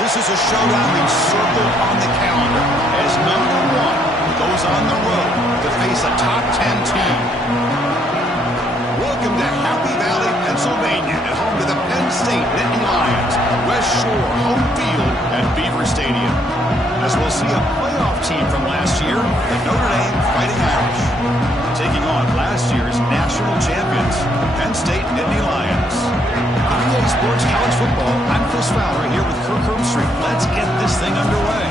this is a showdown we've circled on the calendar as number 1 goes on the road to face a top 10 team. Welcome to Happy Valley, Pennsylvania, at home to the Penn State Nittany Lions, West Shore home field at Beaver Stadium. As we'll see a playoff team from last year, the Notre Dame Fighting Irish, taking on last year's national champions, Penn State Nittany Lions. On EA Sports College Football, I'm Chris Fowler here with Kirk Herbstreit. Let's get this thing underway.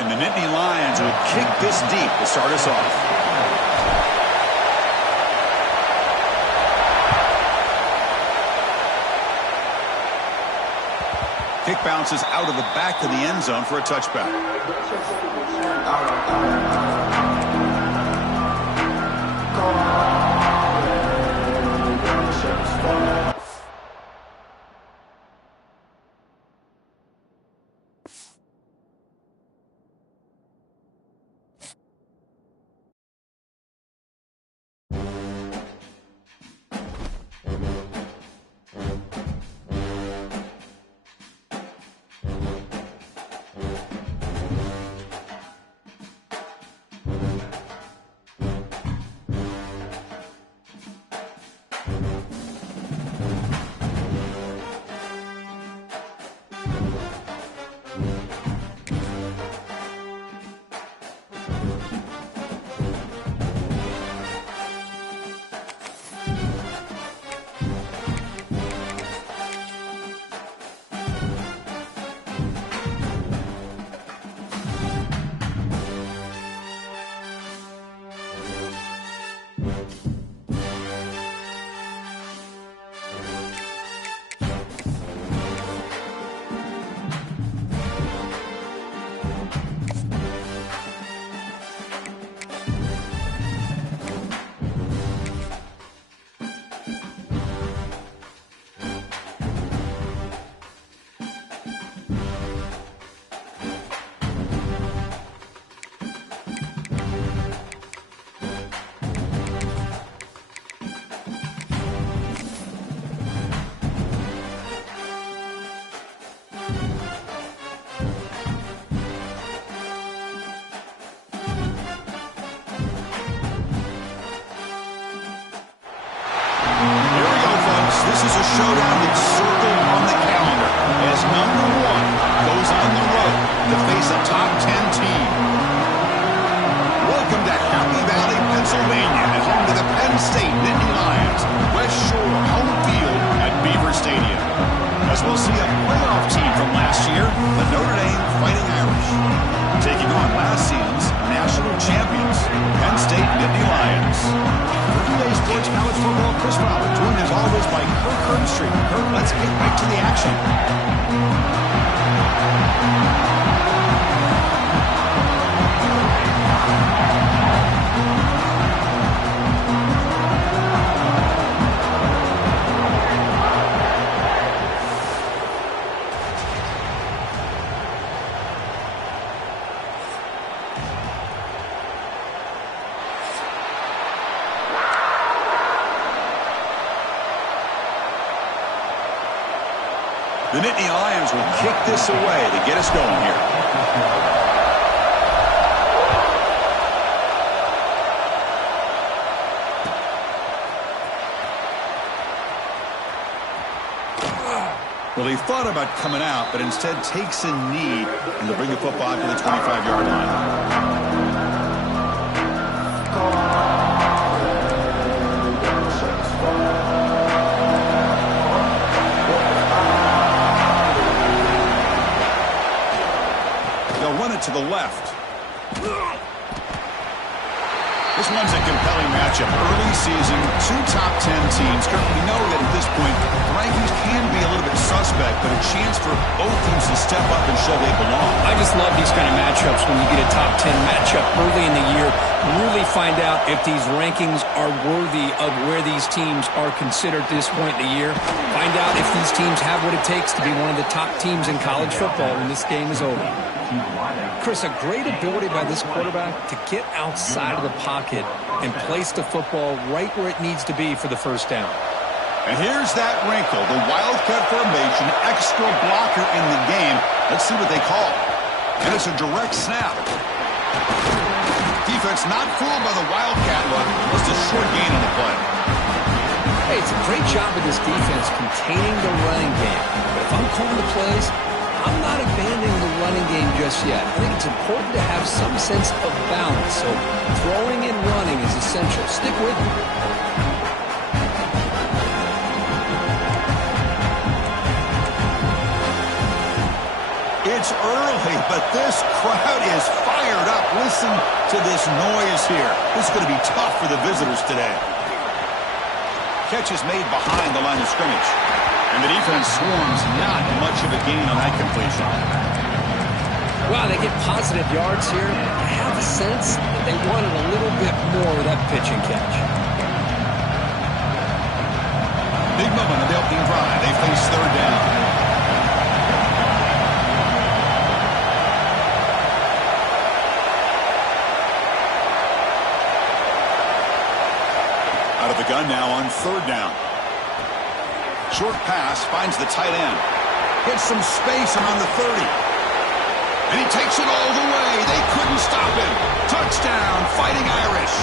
And the Nittany Lions would kick this deep to start us off. Kick bounces out of the back of the end zone for a touchback. Showdown that's circled on the calendar as number 1 goes on the road to face a top 10 team. Welcome to Happy Valley, Pennsylvania, at home to the Penn State Nittany Lions, West Shore home field at Beaver Stadium. As we'll see a playoff team from last year, the Notre Dame Fighting Irish, taking on last season's national champions, Penn State Nittany Lions. For EA Sports College Football, Chris Fowler, joined as always by Kirk Herbstreit. Kirk, let's get back to the action. The Nittany Lions will kick this away to get us going here. Well, he thought about coming out, but instead takes a knee and to bring the football to the 25-yard line. To the left. season, two top 10 teams. Kirk, we know that at this point, the rankings can be a little bit suspect, but a chance for both teams to step up and show they belong. I just love these kind of matchups when you get a top 10 matchup early in the year. Really find out if these rankings are worthy of where these teams are considered at this point in the year. Find out if these teams have what it takes to be one of the top teams in college football when this game is over. Chris, a great ability by this quarterback to get outside of the pocket and place the football right where it needs to be for the first down. And here's that wrinkle, the wildcat formation, extra blocker in the game. Let's see what they call. And it's a direct snap. Defense not fooled by the wildcat look. Just a short gain on the play. Hey, it's a great job of this defense containing the running game. But if I'm calling the plays, I'm not abandoning the running game just yet. I think it's important to have some sense of balance. So throwing and running is essential. Stick with me. It's early, but this crowd is fired up. Listen to this noise here. This is going to be tough for the visitors today. Catch is made behind the line of scrimmage. And the defense swarms, not much of a gain on that completion. Wow, they get positive yards here. I have a sense that they wanted a little bit more with that pitch and catch. Big moment of the opening drive. They face third down. Out of the gun now on third down. Short pass finds the tight end. Gets some space around the 30. And he takes it all the way. They couldn't stop him. Touchdown, Fighting Irish.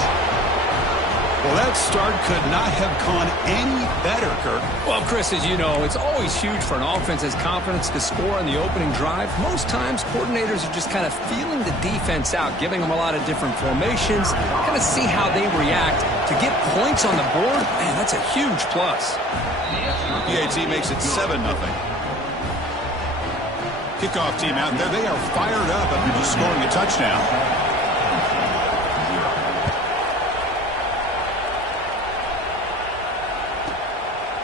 Well, that start could not have gone any better, Kirk. Well, Chris, as you know, it's always huge for an offense that has confidence to score on the opening drive. Most times, coordinators are just kind of feeling the defense out, giving them a lot of different formations, kind of see how they react. To get points on the board, man, that's a huge plus. PAT makes it 7-0. Kickoff team out there. They are fired up after just scoring a touchdown.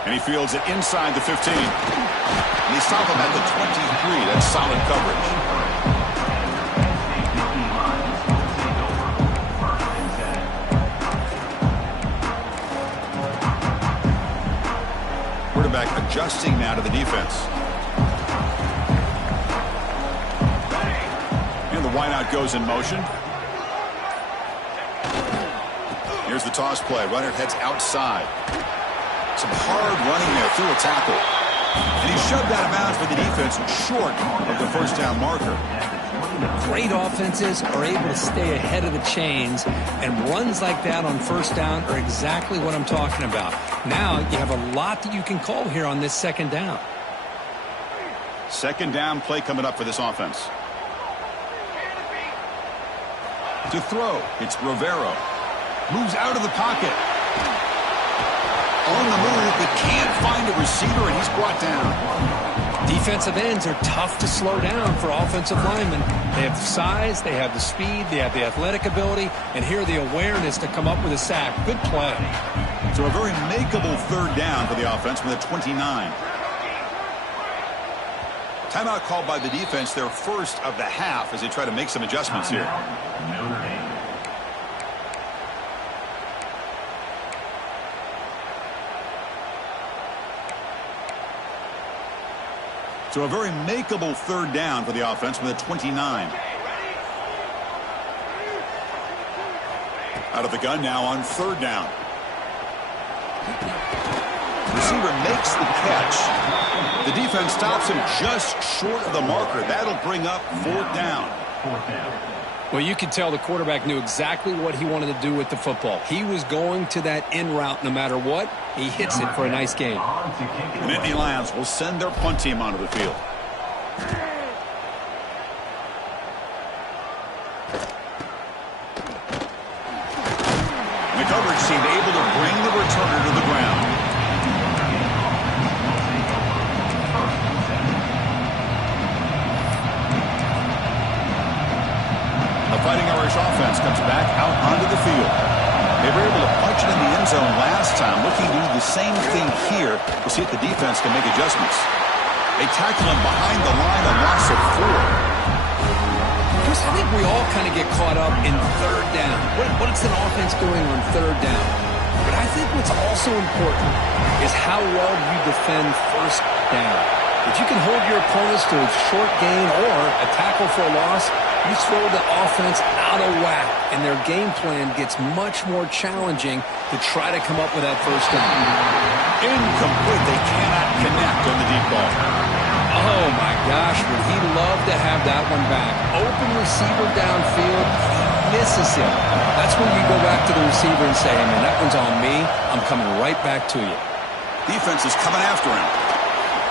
And he fields it inside the 15. And they stop him at the 23. That's solid coverage. Quarterback adjusting now to the defense. And the wideout goes in motion. Here's the toss play. Runner heads outside. Some hard running there through a tackle. And he shoved out of bounds for the defense short of the first down marker. Great offenses are able to stay ahead of the chains, and runs like that on first down are exactly what I'm talking about. Now you have a lot that you can call here on this second down. Second down play coming up for this offense. To throw, it's Rivero. Moves out of the pocket. On the move, but can't find a receiver, and he's brought down. Defensive ends are tough to slow down for offensive linemen. They have the size, they have the speed, they have the athletic ability, and here the awareness to come up with a sack. Good play. So a very makeable third down for the offense with a 29. Timeout called by the defense, their first of the half, as they try to make some adjustments here. So a very makeable third down for the offense with a 29. Out of the gun now on third down. Receiver makes the catch. The defense stops him just short of the marker. That'll bring up fourth down. Well, you can tell the quarterback knew exactly what he wanted to do with the football. He was going to that in route no matter what. He hits it for a nice gain. And Nittany Lions will send their punt team onto the field. And the coverage team able to bring the returner to the ground. The Fighting Irish offense comes back out onto the field. They were able to punch it in the end zone last time. Looking to do the same thing here to see if the defense can make adjustments. They tackle him behind the line, a loss of 4. Chris, I think we all kind of get caught up in third down. What's an offense doing on third down? But I think what's also important is how well you defend first down. If you can hold your opponents to a short gain or a tackle for a loss, you throw the offense out of whack, and their game plan gets much more challenging to try to come up with that first down. Incomplete. They cannot connect on the deep ball. Oh, my gosh, would he love to have that one back. Open receiver downfield, he misses it. That's when you go back to the receiver and say, hey, man, that one's on me. I'm coming right back to you. Defense is coming after him.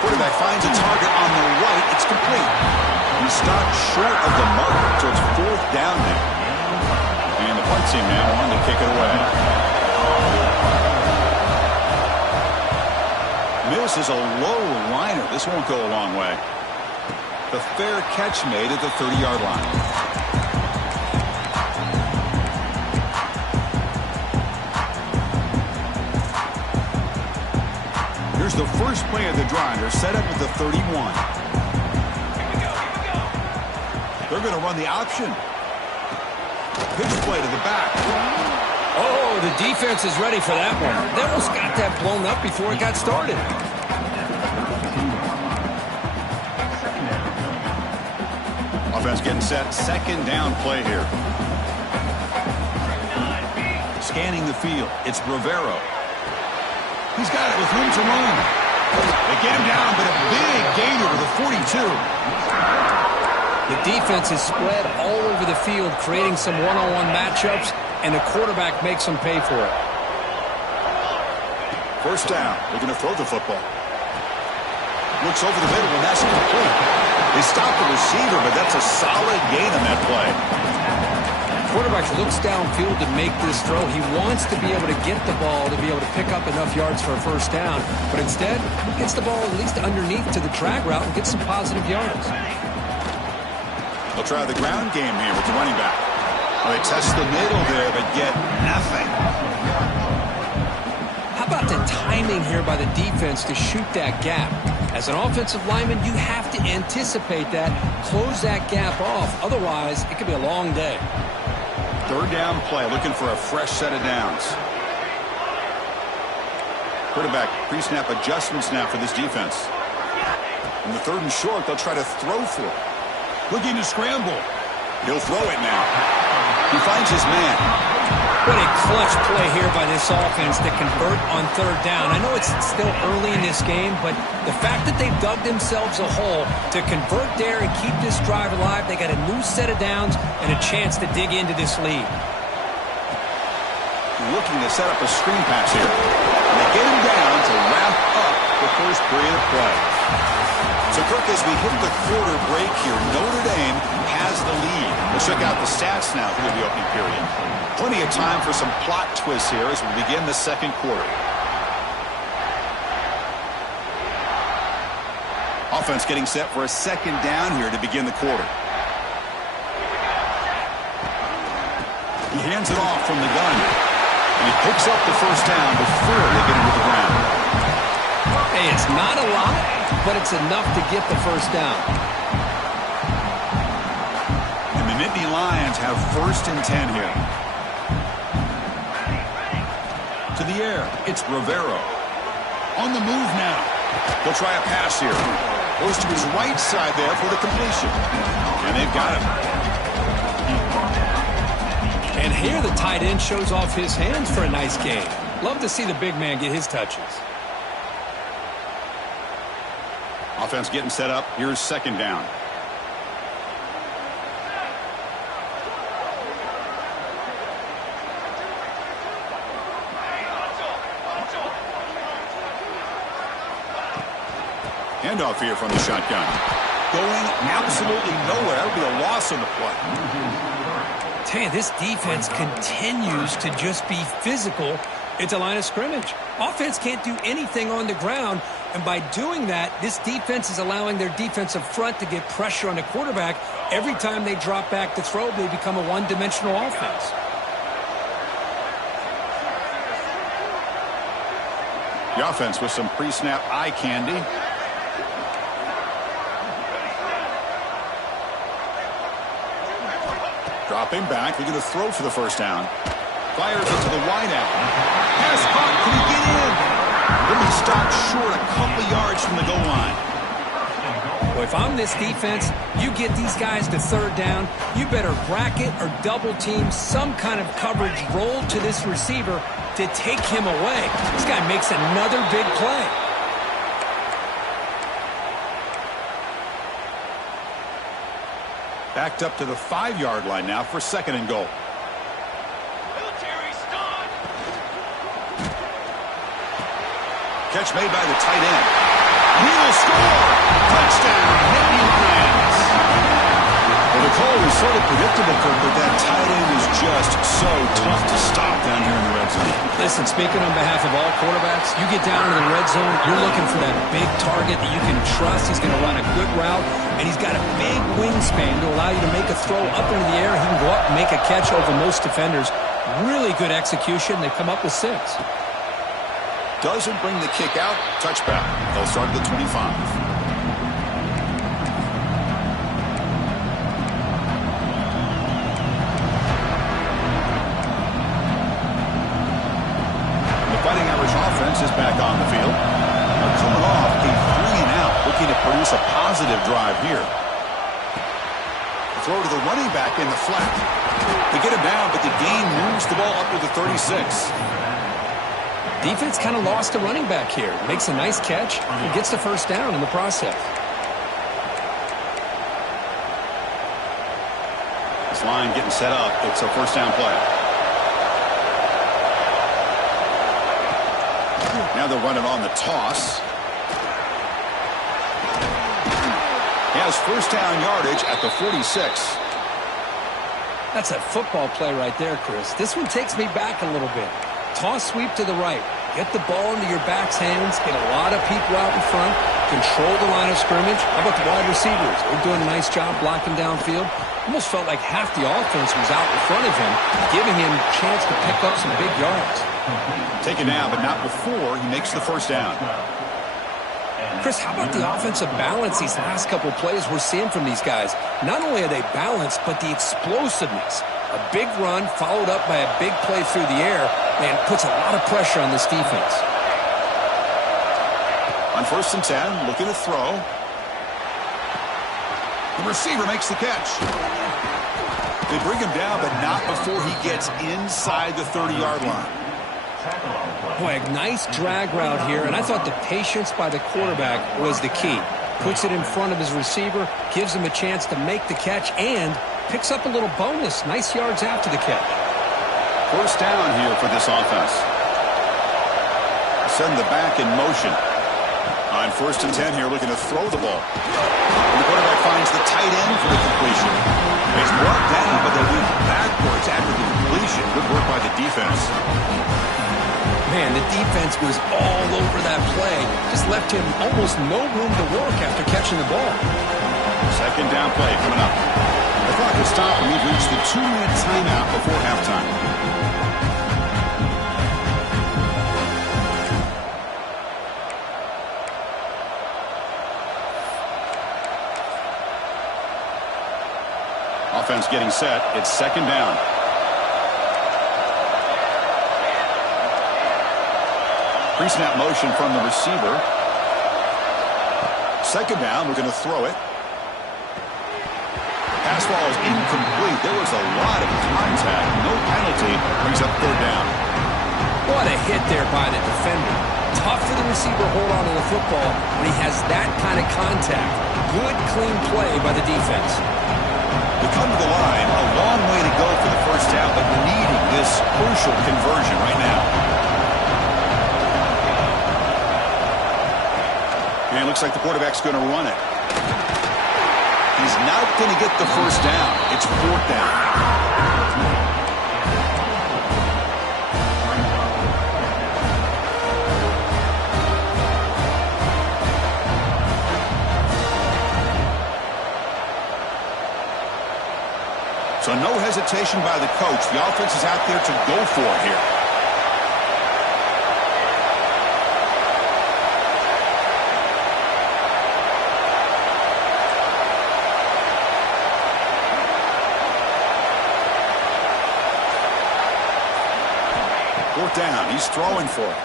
Quarterback finds a target on the right. It's complete. He stopped short of the mark, so it's 4th down now. And the punt team now on to kick it away. Misses a low liner. This won't go a long way. The fair catch made at the 30-yard line. Here's the first play of the drive. They're set up at the 31. They're going to run the option. Pitch play to the back. Oh, the defense is ready for that one. They almost got that blown up before it got started. Offense getting set. Second down play here. Scanning the field. It's Rivero. He's got it with room to run. They get him down, but a big gain over the 42. The defense is spread all over the field, creating some one-on-one matchups, and the quarterback makes them pay for it. First down. They're going to throw the football. Looks over the middle, and that's complete. They stop the receiver, but that's a solid gain on that play. Quarterback looks downfield to make this throw. He wants to be able to get the ball to be able to pick up enough yards for a first down, but instead, he gets the ball at least underneath to the drag route and gets some positive yards. They'll try the ground game here with the running back. Well, they test the middle there, but get nothing. How about the timing here by the defense to shoot that gap? As an offensive lineman, you have to anticipate that, close that gap off. Otherwise, it could be a long day. Third down play, looking for a fresh set of downs. Quarterback pre-snap adjustments now for this defense. In the 3rd and short, they'll try to throw for it. Looking to scramble. He'll throw it now. He finds his man. What a clutch play here by this offense to convert on 3rd down. I know it's still early in this game, but the fact that they've dug themselves a hole to convert there and keep this drive alive, they got a new set of downs and a chance to dig into this lead. Looking to set up a screen pass here. And they get him down to wrap up the first period of play. So, Kirk, as we hit the quarter break here, Notre Dame has the lead. Let's check out the stats now through the opening period. Plenty of time for some plot twists here as we begin the second quarter. Offense getting set for a second down here to begin the quarter. He hands it off from the gun. And he picks up the first down before they get into the ground. Hey, it's not a lot, but it's enough to get the first down. And the Nittany Lions have 1st and 10 here. To the air, it's Rivero. On the move now. They'll try a pass here. Goes to his right side there for the completion. And they've got him. And here the tight end shows off his hands for a nice game. Love to see the big man get his touches. Offense getting set up. Here's second down. Handoff here from the shotgun. Going absolutely nowhere. That would be a loss on the play. Tell you, this defense continues to just be physical at the line of scrimmage. Offense can't do anything on the ground, and by doing that, this defense is allowing their defensive front to get pressure on the quarterback. Every time they drop back to throw, they become a one-dimensional offense. The offense with some pre-snap eye candy. Dropping back, looking to throw for the first down. Fires it to the wideout. Pass caught. Can he get in? He'll be stopped short a couple yards from the goal line. Well, if I'm this defense, you get these guys to third down, you better bracket or double team some kind of coverage roll to this receiver to take him away. This guy makes another big play. Backed up to the 5-yard line now for second and goal. Catch made by the tight end. He will score! Touchdown, Nittany Lions! Well, the call was sort of predictable, Kirk, but that tight end is just so tough to stop down here in the red zone. Listen, speaking on behalf of all quarterbacks, you get down to the red zone, you're looking for that big target that you can trust. He's going to run a good route, and he's got a big wingspan to allow you to make a throw up into the air. He can go up and make a catch over most defenders. Really good execution. They come up with 6. Doesn't bring the kick out. Touchback. They'll start at the 25. The Fighting Irish offense is back on the field. They're coming off a 3-and-out, looking to produce a positive drive here. Throw to the running back in the flat. They get him down, but the gain moves the ball up to the 36. Defense kind of lost a running back here. Makes a nice catch and gets the first down in the process. This line getting set up. It's a first down play. Now they'll run it on the toss. He has first down yardage at the 46. That's a football play right there, Chris. This one takes me back a little bit. Toss sweep to the right. Get the ball into your back's hands. Get a lot of people out in front. Control the line of scrimmage. How about the wide receivers? They're doing a nice job blocking downfield. Almost felt like half the offense was out in front of him, giving him a chance to pick up some big yards. Take it now, but not before he makes the first down. Chris, how about the offensive balance these last couple plays we're seeing from these guys? Not only are they balanced, but the explosiveness. A big run followed up by a big play through the air, man, puts a lot of pressure on this defense. On first and 10, looking to throw. The receiver makes the catch. They bring him down, but not before he gets inside the 30-yard line. Boy, a nice drag route here, and I thought the patience by the quarterback was the key. Puts it in front of his receiver, gives him a chance to make the catch, and picks up a little bonus. Nice yards after the catch. First down here for this offense. Send the back in motion. On first and 10 here, looking to throw the ball. And the quarterback finds the tight end for the completion. He's brought down, but they move backwards after the completion. Good work by the defense. Man, the defense was all over that play. Just left him almost no room to work after catching the ball. Second down play coming up. The clock is stopped, and we've reached the 2-minute timeout before halftime. Offense getting set. It's second down. Pre-snap motion from the receiver. Second down. We're going to throw it. Pass ball is incomplete. There was a lot of contact. No penalty. Brings up third down. What a hit there by the defender. Tough for the receiver to hold on to the football when he has that kind of contact. Good, clean play by the defense. They come to the line. A long way to go for the first down, but needing this crucial conversion right now. And it looks like the quarterback's going to run it. He's not going to get the first down. It's fourth down. So no hesitation by the coach. The offense is out there to go for it here. down. He's throwing for it.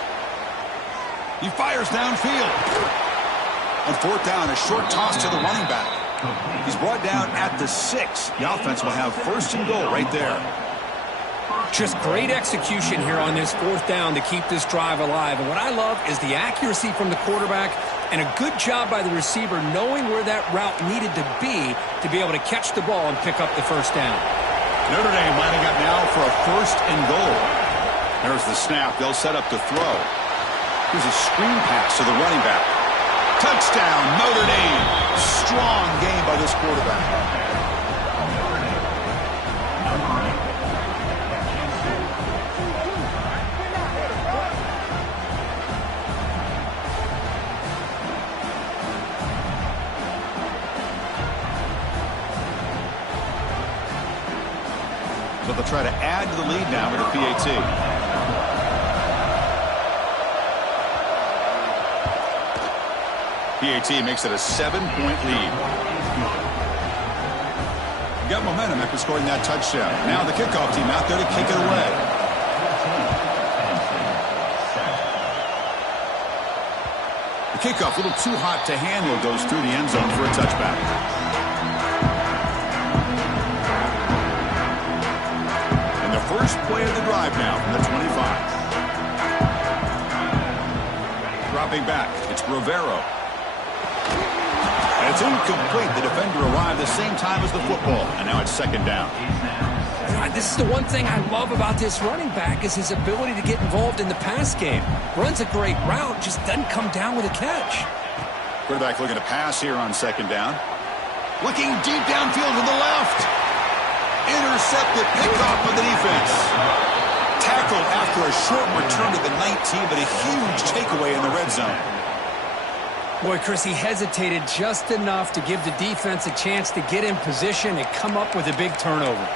He fires downfield. On fourth down, a short toss to the running back. He's brought down at the 6. The offense will have first and goal right there. Just great execution here on this fourth down to keep this drive alive. And what I love is the accuracy from the quarterback and a good job by the receiver knowing where that route needed to be able to catch the ball and pick up the first down. Notre Dame lining up now for a first and goal. There's the snap. They'll set up to throw. Here's a screen pass to the running back. Touchdown, Notre Dame. Strong game by this quarterback. So they'll try to add to the lead now with a PAT. PAT makes it a 7-point lead. Got momentum after scoring that touchdown. Now the kickoff team out there to kick it away. The kickoff, a little too hot to handle, goes through the end zone for a touchback. And the first play of the drive now from the 25. Dropping back, it's Rivero. And it's incomplete. The defender arrived the same time as the football, and now it's second down. This is the one thing I love about this running back is his ability to get involved in the pass game. Runs a great route, just doesn't come down with a catch. Quarterback looking to pass here on second down. Looking deep downfield to the left. Intercepted, picked off by the defense. Tackled after a short return to the 19, but a huge takeaway in the red zone. Boy, Chris, he hesitated just enough to give the defense a chance to get in position and come up with a big turnover.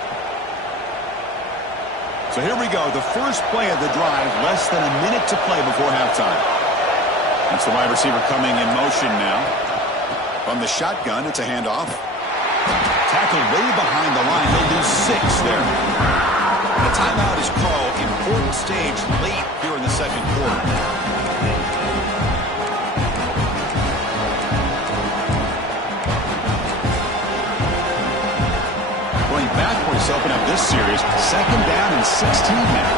So here we go, the first play of the drive, less than a minute to play before halftime. That's the wide receiver coming in motion now. From the shotgun, it's a handoff. Tackled way behind the line. He'll lose 6 there. The timeout is called. Important stage late here in the second quarter. Going backwards to open up this series. Second down and 16 now.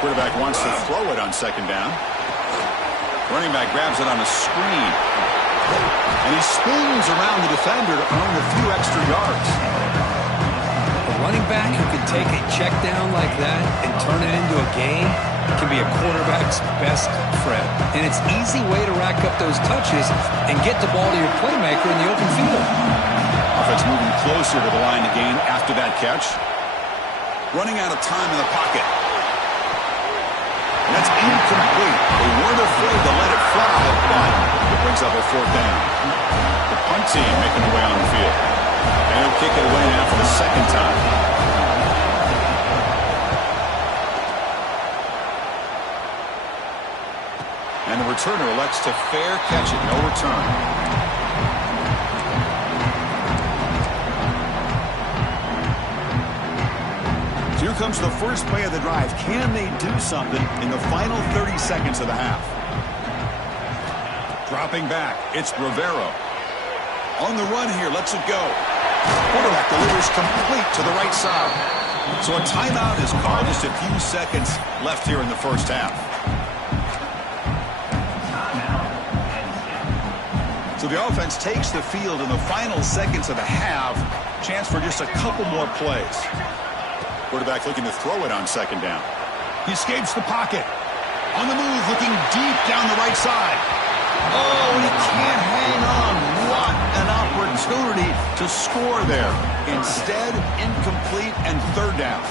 Quarterback wants to throw it on second down. Running back grabs it on a screen. And he spoons around the defender to earn a few extra yards. A running back who can take a check down like that and turn it into a gain can be a quarterback's best friend. And it's an easy way to rack up those touches and get the ball to your playmaker in the open field. Offense moving closer to the line to gain after that catch. Running out of time in the pocket. And that's incomplete. They weren't afraid to let it fly, but it brings up a fourth down. The punt team making their way on the field. And they'll kick it away now for the second time. And the returner elects to fair catch it. No return. So here comes the first play of the drive. Can they do something in the final 30 seconds of the half? Dropping back. It's Rivero. On the run here. Lets it go. Quarterback delivers complete to the right side. So a timeout is called. Just a few seconds left here in the first half. So the offense takes the field in the final seconds of the half. Chance for just a couple more plays. Quarterback looking to throw it on second down. He escapes the pocket. On the move, looking deep down the right side. Oh, he can't hang on. What an opportunity to score there. Instead, incomplete and third down.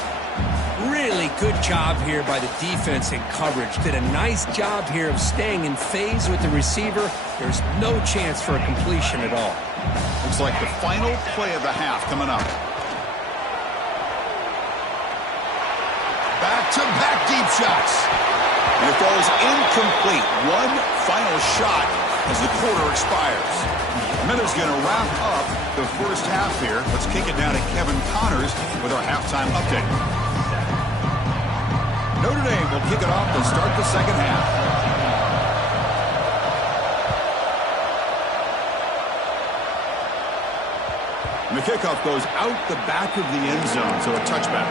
Really good job here by the defense in coverage. Did a nice job here of staying in phase with the receiver. There's no chance for a completion at all. Looks like the final play of the half coming up. Back-to-back deep shots. And it falls incomplete. One final shot as the quarter expires. Miller's going to wrap up the first half here. Let's kick it down to Kevin Connors with our halftime update. Notre Dame will kick it off to start the second half. And the kickoff goes out the back of the end zone, so a touchback.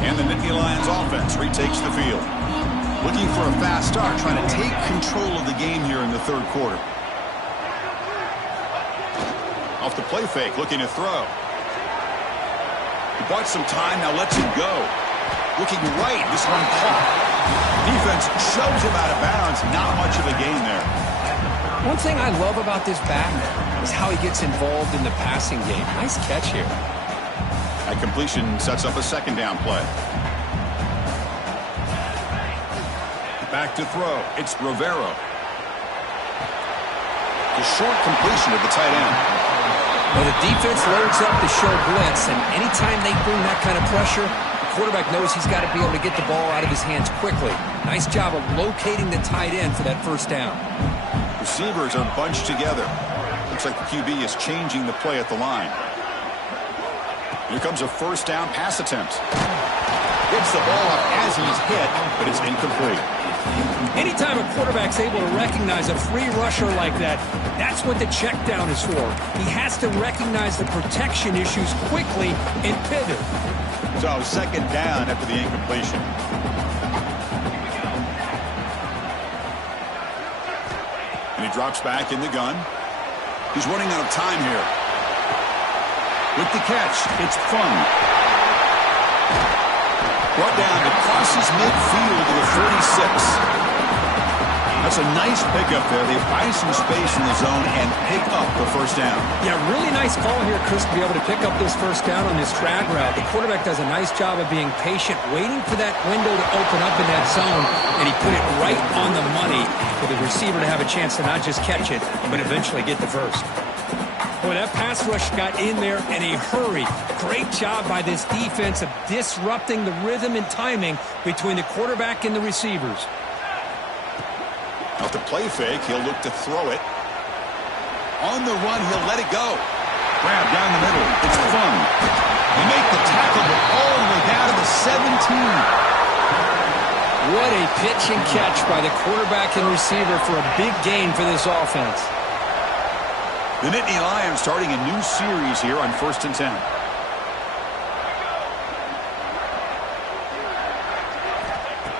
And the Nittany Lions offense retakes the field. Looking for a fast start, trying to take control of the game here in the third quarter. Off the play fake, looking to throw. He bought some time, now lets it go. Looking right, this one caught. Defense shoves him out of bounds. Not much of a gain there. One thing I love about this back is how he gets involved in the passing game. Nice catch here. That completion sets up a second down play. Back to throw. It's Rivero. The short completion of the tight end. Well, the defense loads up to show blitz, and anytime they bring that kind of pressure, the quarterback knows he's got to be able to get the ball out of his hands quickly. Nice job of locating the tight end for that first down. Receivers are bunched together. Looks like the QB is changing the play at the line. Here comes a first down pass attempt. Gets the ball up as he's hit, but it's incomplete. Anytime a quarterback's able to recognize a free rusher like that, that's what the check down is for. He has to recognize the protection issues quickly and pivot. So second down after the incompletion. And he drops back in the gun. He's running out of time here. With the catch, it's Fung. Brought down to crosses midfield to the 46. That's a nice pickup there. They find some space in the zone and pick up the first down. Yeah, really nice call here, Chris, to be able to pick up this first down on this drag route. The quarterback does a nice job of being patient, waiting for that window to open up in that zone, and he put it right on the money for the receiver to have a chance to not just catch it, but eventually get the first. Boy, that pass rush got in there in a hurry. Great job by this defense of disrupting the rhythm and timing between the quarterback and the receivers. Off the play fake, he'll look to throw it. On the run, he'll let it go. Grab down the middle. It's Fung. They make the tackle, but all the way down to the 17. What a pitch and catch by the quarterback and receiver for a big gain for this offense. The Nittany Lions starting a new series here on 1st and 10.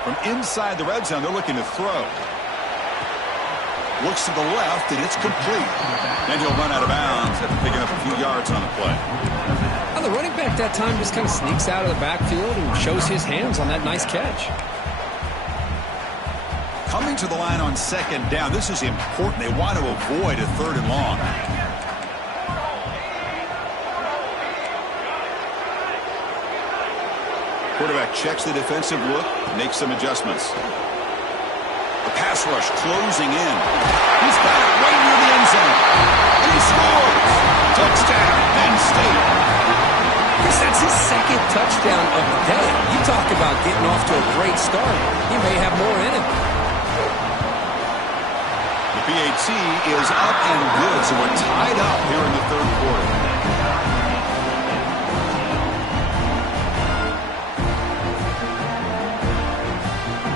From inside the red zone, they're looking to throw. Looks to the left, and it's complete. Then he'll run out of bounds after picking up a few yards on the play. Well, the running back that time just kind of sneaks out of the backfield and shows his hands on that nice catch. Coming to the line on second down, this is important. They want to avoid a third and long. Quarterback checks the defensive look, makes some adjustments. The pass rush closing in. He's got it right near the end zone. And he scores! Touchdown, Penn State. Chris, that's his second touchdown of the day. You talk about getting off to a great start. He may have more in him. The PAT is up and good, so we're tied up here in the third quarter.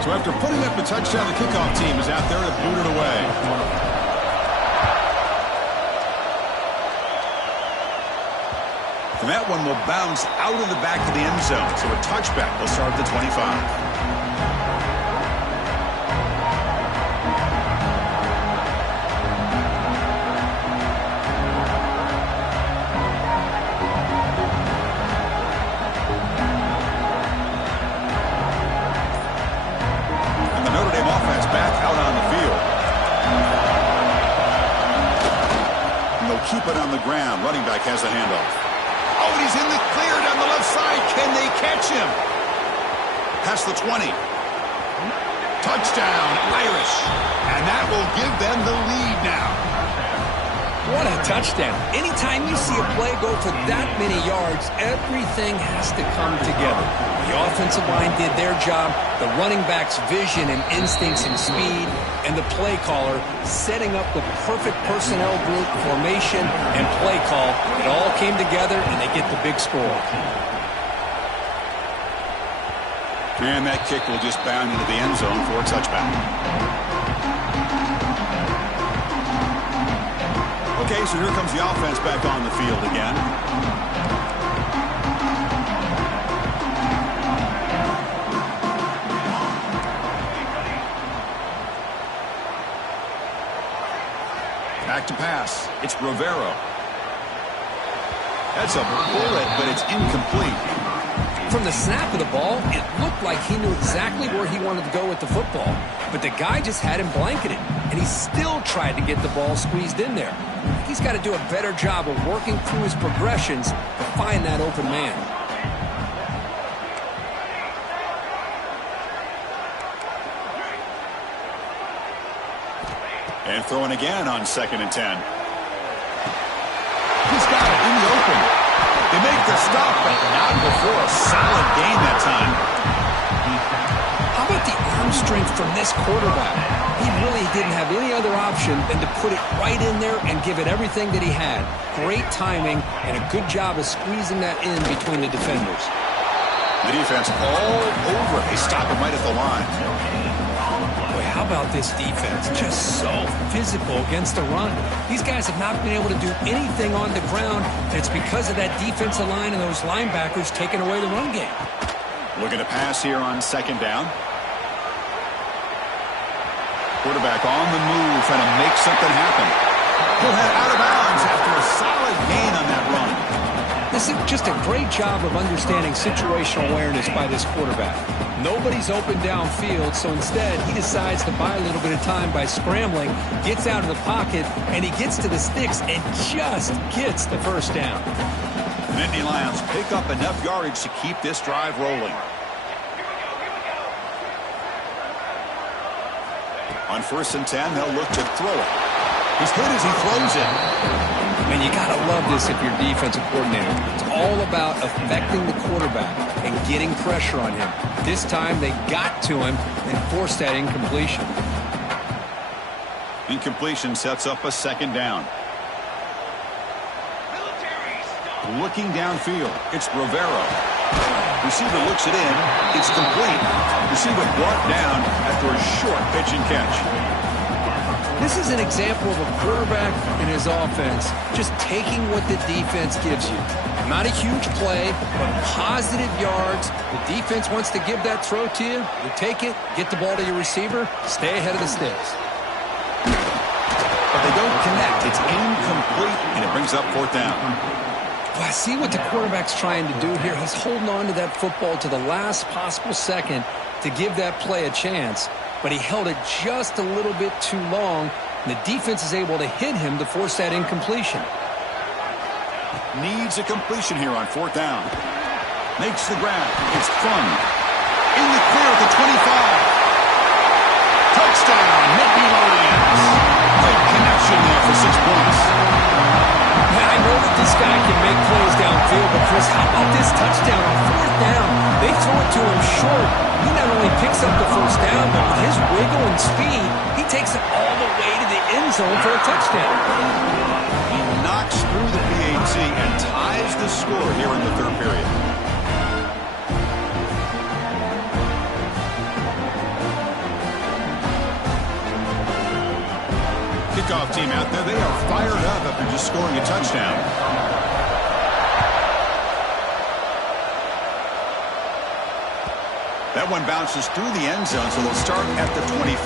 So after putting up the touchdown, the kickoff team is out there to boot it away. And that one will bounce out of the back of the end zone, so a touchback will start at the 25. Keep it on the ground. Running back has the handoff. Oh, and he's in the clear down the left side. Can they catch him? Past the 20. Touchdown, Irish. And that will give them the lead now. What a touchdown. Anytime you see a play go for that many yards, everything has to come together. The offensive line did their job, the running back's vision and instincts and speed, and the play caller setting up the perfect personnel group, formation, and play call. It all came together, and they get the big score. And that kick will just bound into the end zone for a touchback. Okay, so here comes the offense back on the field again. Back to pass. It's Rivero. That's a bullet, but it's incomplete. From the snap of the ball, it looked like he knew exactly where he wanted to go with the football. But the guy just had him blanketed, and he still tried to get the ball squeezed in there. He's got to do a better job of working through his progressions to find that open man. And throwing again on 2nd and 10. He's got it in the open. They make the stop, but not before a solid gain that time. How about the arm strength from this quarterback? He really didn't have any other option than to put it right in there and give it everything that he had. Great timing and a good job of squeezing that in between the defenders. The defense all over it. They stop him right at the line. Boy, how about this defense? Just so physical against the run. These guys have not been able to do anything on the ground, and it's because of that defensive line and those linebackers taking away the run game. Looking to pass here on 2nd down. Quarterback on the move, trying to make something happen. He'll head out of bounds after a solid gain on that run. This is just a great job of understanding situational awareness by this quarterback. Nobody's open downfield, so instead he decides to buy a little bit of time by scrambling, gets out of the pocket, and he gets to the sticks and just gets the first down. The Nittany Lions pick up enough yardage to keep this drive rolling. On 1st and 10, they'll look to throw it. He's hit as he throws it. Man, you got to love this if you're a defensive coordinator. It's all about affecting the quarterback and getting pressure on him. This time they got to him and forced that incompletion. Incompletion sets up a 2nd down. Looking downfield, it's Rivero. Receiver looks it in. It's complete. Receiver brought down after a short pitch and catch. This is an example of a quarterback and his offense just taking what the defense gives you. Not a huge play, but positive yards. The defense wants to give that throw to you. You take it, get the ball to your receiver, stay ahead of the sticks. But they don't connect. It's incomplete, and it brings up 4th down. Well, I see what the quarterback's trying to do here. He's holding on to that football to the last possible second to give that play a chance. But he held it just a little bit too long, and the defense is able to hit him to force that incompletion. Needs a completion here on 4th down. Makes the grab. It's Fun. In the clear at the 25. Touchdown, Nittany Lions. Great connection there for 6 points. Yeah, I know that this guy can make plays downfield, but Chris, how about this touchdown on 4th down? They throw it to him short. He not only picks up the first down, but with his wiggle and speed, he takes it all the way to the end zone for a touchdown. He knocks through the PAT and ties the score here in the 3rd period. Kickoff team out there, they are fired up after just scoring a touchdown. That one bounces through the end zone, so they'll start at the 25.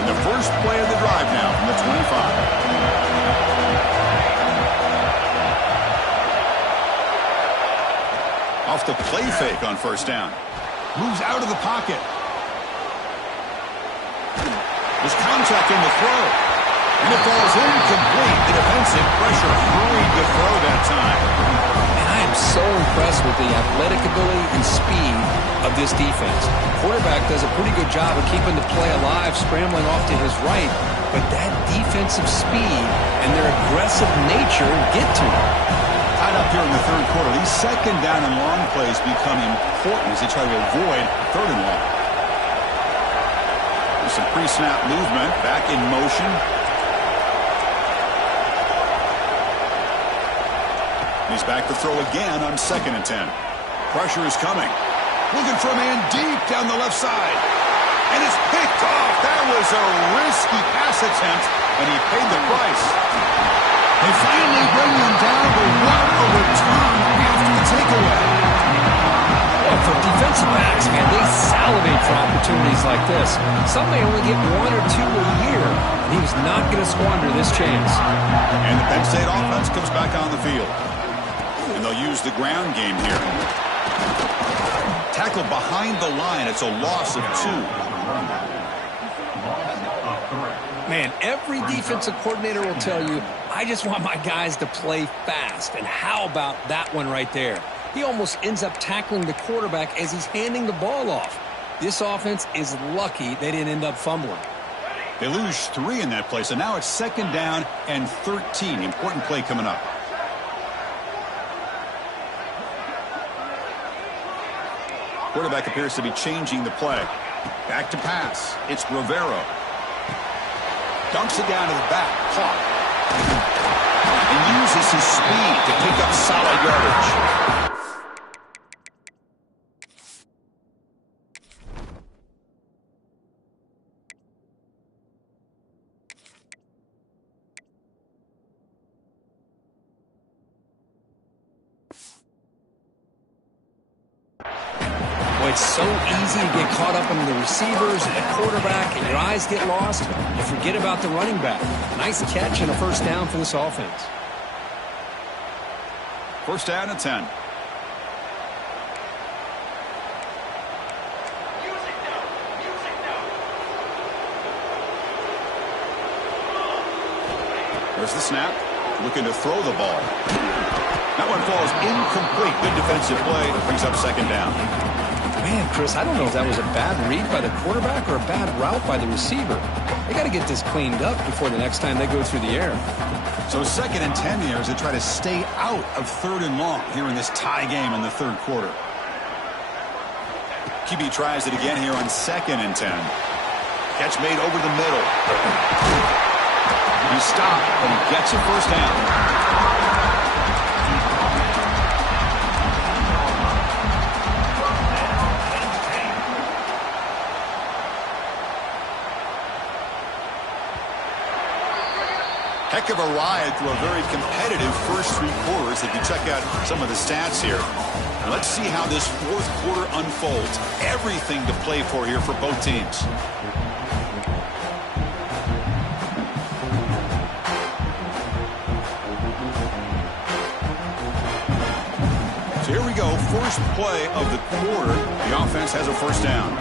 And the first play of the drive now from the 25. Off the play fake on 1st down. Moves out of the pocket. There's contact in the throw. And it falls incomplete. The defensive pressure hurried to throw that time. And I am so impressed with the athletic ability and speed of this defense. Quarterback does a pretty good job of keeping the play alive, scrambling off to his right. But that defensive speed and their aggressive nature get to him. Tied up here in the third quarter. These second down and long plays become important as they try to avoid third and long. There's some pre-snap movement. Back in motion. He's back to throw again on 2nd and 10. Pressure is coming. Looking for a man deep down the left side. And it's picked off. That was a risky pass attempt, and he paid the price. They finally bring him down, but what a return after the takeaway. Well, for defensive backs, man, they salivate for opportunities like this. Some may only get 1 or 2 a year, and he was not going to squander this chance. And the Penn State offense comes back on the field. And they'll use the ground game here. Tackled behind the line. It's a loss of 2. Man, every defensive coordinator will tell you, I just want my guys to play fast. And how about that one right there? He almost ends up tackling the quarterback as he's handing the ball off. This offense is lucky they didn't end up fumbling. They lose 3 in that play, so now it's 2nd down and 13. Important play coming up. Quarterback appears to be changing the play. Back to pass. It's Rivero. Dunks it down to the back. Caught. And uses his speed to pick up solid yardage. It's so easy to get caught up in the receivers and the quarterback, and your eyes get lost. You forget about the running back. Nice catch and a first down for this offense. First down and 10. There's the snap. Looking to throw the ball. That one falls incomplete. Good defensive play. Brings up 2nd down. Man, Chris, I don't know if that was a bad read by the quarterback or a bad route by the receiver. They got to get this cleaned up before the next time they go through the air. So 2nd and 10 here as they try to stay out of 3rd and long here in this tie game in the third quarter. QB tries it again here on 2nd and 10. Catch made over the middle. He stopped, but he gets a first down. Heck of a ride through a very competitive first 3 quarters if you check out some of the stats here. And let's see how this 4th quarter unfolds. Everything to play for here for both teams. So here we go. First play of the quarter. The offense has a first down.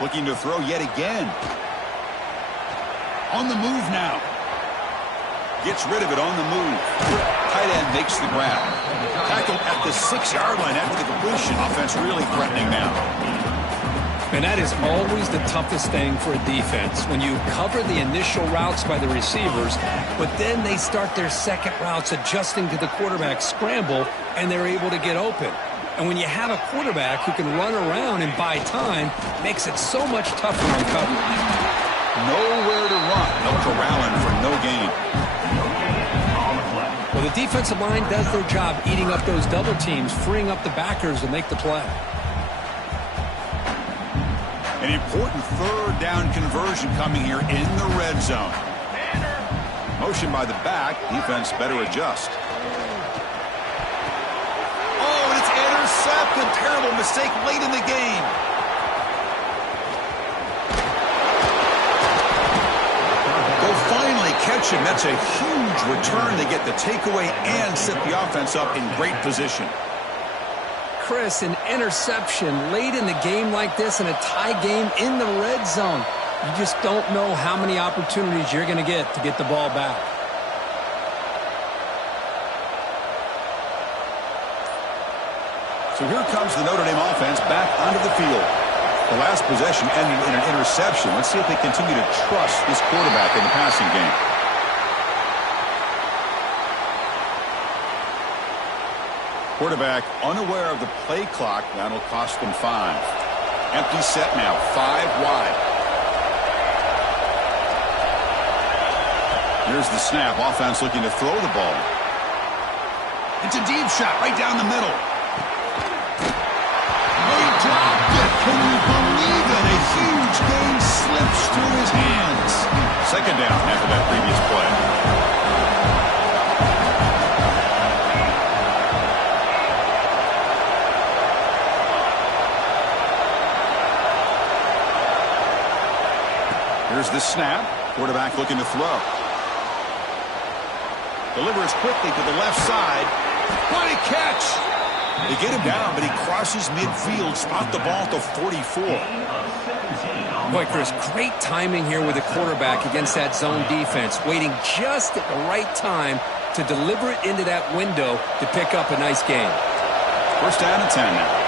Looking to throw yet again. On the move now. Gets rid of it on the move. Tight end makes the grab. Tackled at the 6-yard line after the completion. Offense really threatening now. And that is always the toughest thing for a defense, when you cover the initial routes by the receivers, but then they start their second routes adjusting to the quarterback scramble, and they're able to get open. And when you have a quarterback who can run around and buy time, makes it so much tougher on coverage. Nowhere to run. No corralling for no gain. Well, the defensive line does their job eating up those double teams, freeing up the backers to make the play. An important 3rd down conversion coming here in the red zone. Motion by the back. Defense better adjust. Oh, and it's intercepted. Terrible mistake late in the game. They'll finally catch him. That's a huge return. They get the takeaway and set the offense up in great position. Chris, an interception late in the game like this in a tie game in the red zone. You just don't know how many opportunities you're going to get the ball back. So here comes the Notre Dame offense back onto the field. The last possession ended in an interception. Let's see if they continue to trust this quarterback in the passing game. Quarterback unaware of the play clock. That'll cost them 5. Empty set now, 5 wide. Here's the snap. Offense looking to throw the ball. It's a deep shot right down the middle. He dropped it. Can you believe it? A huge gain slips through his hands. Second down after that previous play. Here's the snap. Quarterback looking to throw. Delivers quickly to the left side. What a catch! They get him down, but he crosses midfield, spot the ball to 44. Boy, Chris, great timing here with the quarterback against that zone defense, waiting just at the right time to deliver it into that window to pick up a nice gain. First down and 10 now.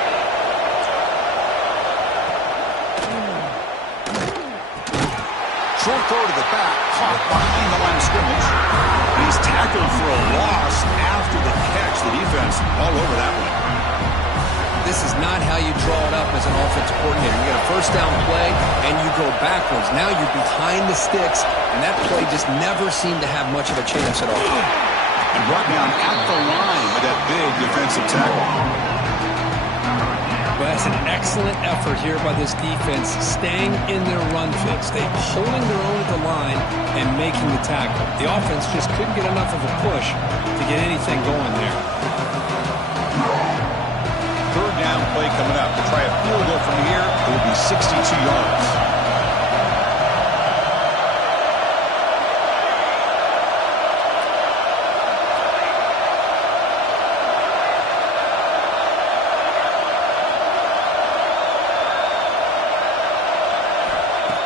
Short throw to the back, caught behind the line of scrimmage. He's tackled for a loss after the catch. The defense all over that one. This is not how you draw it up as an offensive coordinator. You get a first down play, and you go backwards. Now you're behind the sticks, and that play just never seemed to have much of a chance at all. And brought down at the line with that big defensive tackle. Well, that's an excellent effort here by this defense, staying in their run fits. They holding their own at the line and making the tackle. The offense just couldn't get enough of a push to get anything going there. Third down play coming up. To try a field goal from here, it will be 62 yards.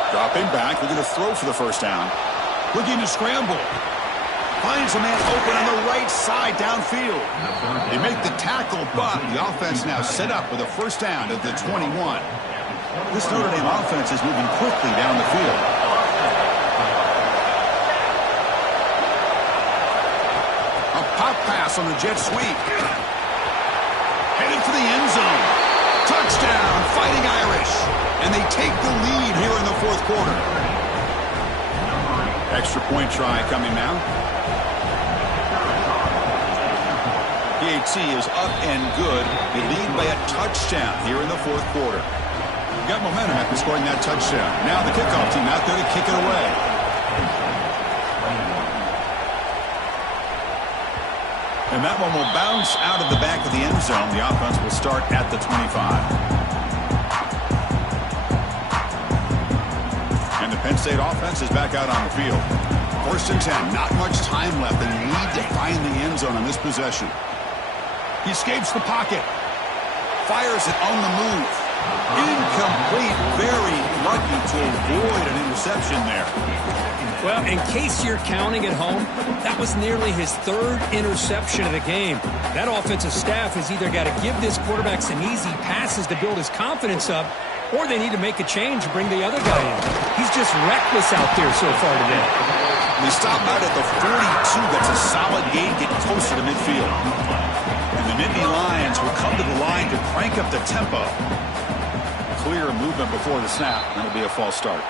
Dropping back, looking to throw for the first down. Looking to scramble. Finds a man open on the right side downfield. They make the tackle, but the offense now set up with a first down at the 21. This Notre Dame offense is moving quickly down the field. A pop pass on the jet sweep. Headed for the end zone. Touchdown, Fighting Irish. And they take the lead here in the fourth quarter. Extra point try coming now. PAT is up and good. They lead by a touchdown here in the fourth quarter. Got momentum after scoring that touchdown. Now the kickoff team out there to kick it away. And that one will bounce out of the back of the end zone. The offense will start at the 25. And the Penn State offense is back out on the field. First and 10, not much time left. They need to find the end zone on this possession. He escapes the pocket. Fires it on the move. Incomplete. Very lucky to avoid an interception there. Well, in case you're counting at home, that was nearly his third interception of the game. That offensive staff has either got to give this quarterback some easy passes to build his confidence up, or they need to make a change and bring the other guy in. He's just reckless out there so far today. They stop out at the 42. That's a solid gain, getting closer to midfield. And the Nittany Lions will come to the line to crank up the tempo. Clear movement before the snap. That'll be a false start.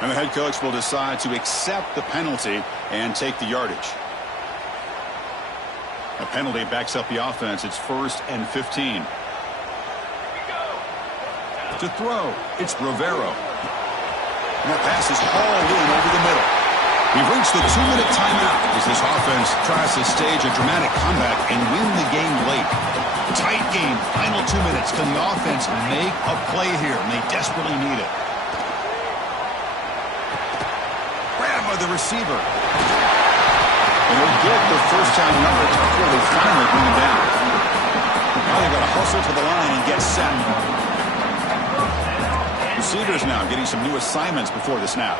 And the head coach will decide to accept the penalty and take the yardage. A penalty backs up the offense. It's 1st and 15. To throw, it's Rivero. And that pass is hauled in over the middle. We've reached the 2-minute timeout as this offense tries to stage a dramatic comeback and win the game late. Tight game, final 2 minutes. Can the offense make a play here? And they desperately need it. Grab by the receiver. And they'll get the first down yardage before they finally bring him down. Now they've got to hustle to the receivers now getting some new assignments before the snap.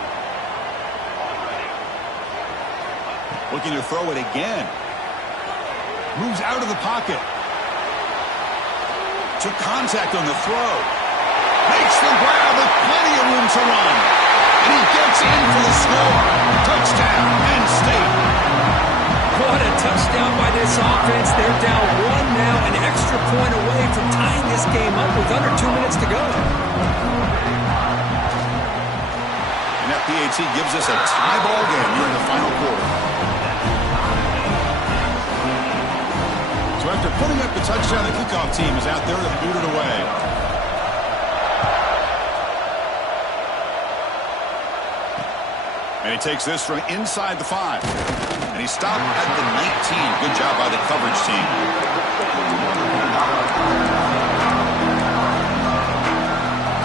Looking to throw it again. Moves out of the pocket. Took contact on the throw. Makes the grab with plenty of room to run. And he gets in for the score. Touchdown, Penn State. What a touchdown by this offense. They're down 1 now, an extra point away from tying this game up with under 2 minutes to go. And that PAT gives us a tie ball game here in the final quarter. So after putting up the touchdown, the kickoff team is out there to boot it away. And he takes this from inside the 5. And he stopped at the 19. Good job by the coverage team.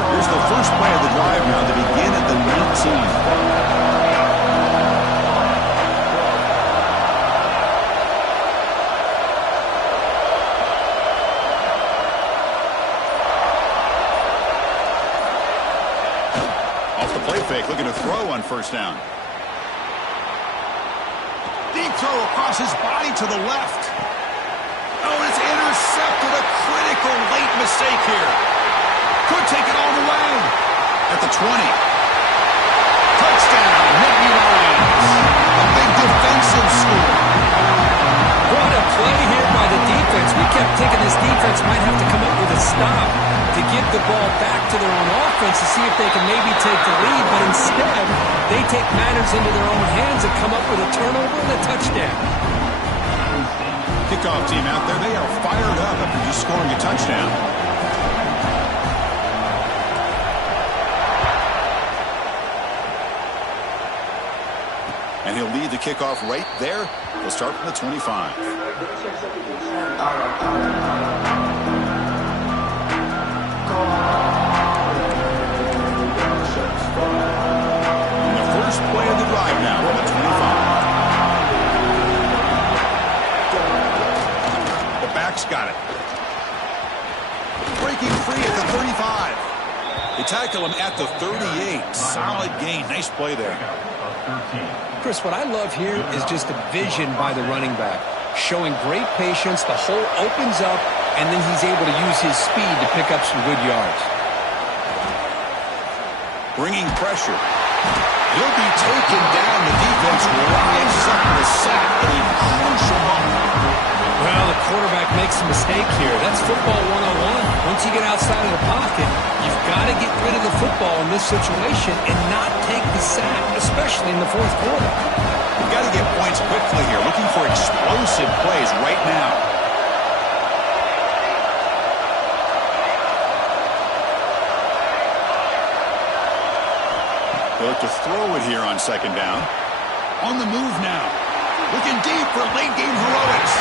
Here's the first play of the drive now to begin at the 19. Fake, looking to throw on first down. Deep throw across his body to the left. Oh, it's intercepted. A critical late mistake here. Could take it all the way. At the 20. Touchdown, Nittany Lions. A big defensive score. What a play here by the defense. We kept thinking this defense might have to come up with a stop to give the ball back to their own offense to see if they can maybe take the lead, but instead they take matters into their own hands and come up with a turnover and a touchdown. Kickoff team out there, they are fired up after just scoring a touchdown. And he'll lead the kickoff right there. He'll start from the 25. And the first play of the drive now on the 25. The back's got it. Breaking free at the 35. They tackle him at the 38. Solid gain. Nice play there. Chris, what I love here is just the vision by the running back. Showing great patience, the hole opens up, and then he's able to use his speed to pick up some good yards. Bringing pressure. He'll be taken down. The defense lines up the sack at a crucial moment. Well, the quarterback makes a mistake here. That's football 101. Once you get outside of the pocket, you've got to get rid of the football in this situation and not take the sack, especially in the fourth quarter. You've got to get points quickly here. Looking for explosive plays right now. They look to throw it here on second down. On the move now. Looking deep for late game heroics.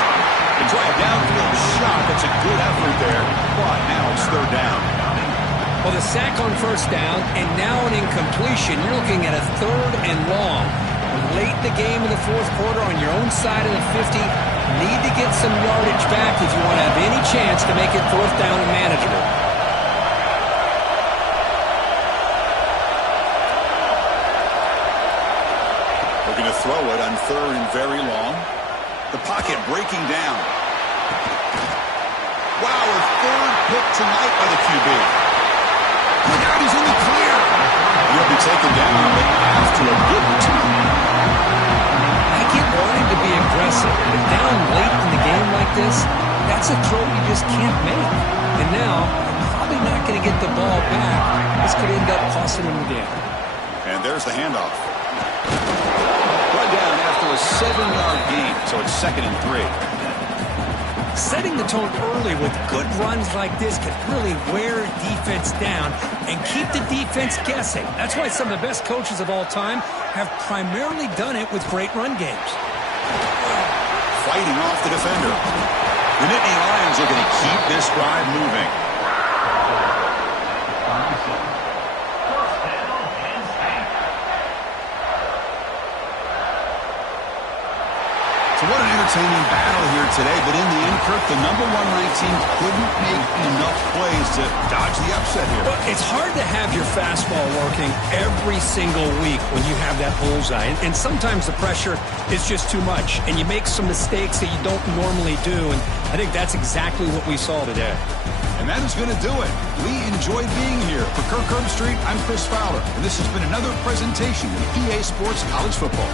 They drive downfield shot. That's a good effort there. But now it's third down. Well, the sack on first down and now an incompletion. You're looking at a third and long. Late in the game in the fourth quarter on your own side of the 50. Need to get some yardage back if you want to have any chance to make it fourth down and manageable. Looking to throw it on third and very long. The pocket breaking down. Wow, a third pick tonight by the QB. Look out, he's in the clear. He'll be taken down, but after a good return. I get wanting to be aggressive, but down late in the game like this, that's a throw you just can't make. And now, probably not going to get the ball back. This could end up costing him the game. And there's the handoff. Run down after a 7-yard gain, so it's 2nd and 3. Setting the tone early with good runs like this can really wear defense down and keep the defense guessing. That's why some of the best coaches of all time have primarily done it with great run games. Fighting off the defender. The Nittany Lions are going to keep this drive moving. So what an entertaining battle here today, but in the end, Kirk, the number 1 ranked team couldn't make enough plays to dodge the upset here. Well, it's hard to have your fastball working every single week when you have that bullseye. And sometimes the pressure is just too much, and you make some mistakes that you don't normally do. And I think that's exactly what we saw today. And that is going to do it. We enjoyed being here. For Kirk Herbstreit, I'm Chris Fowler, and this has been another presentation of EA Sports College Football.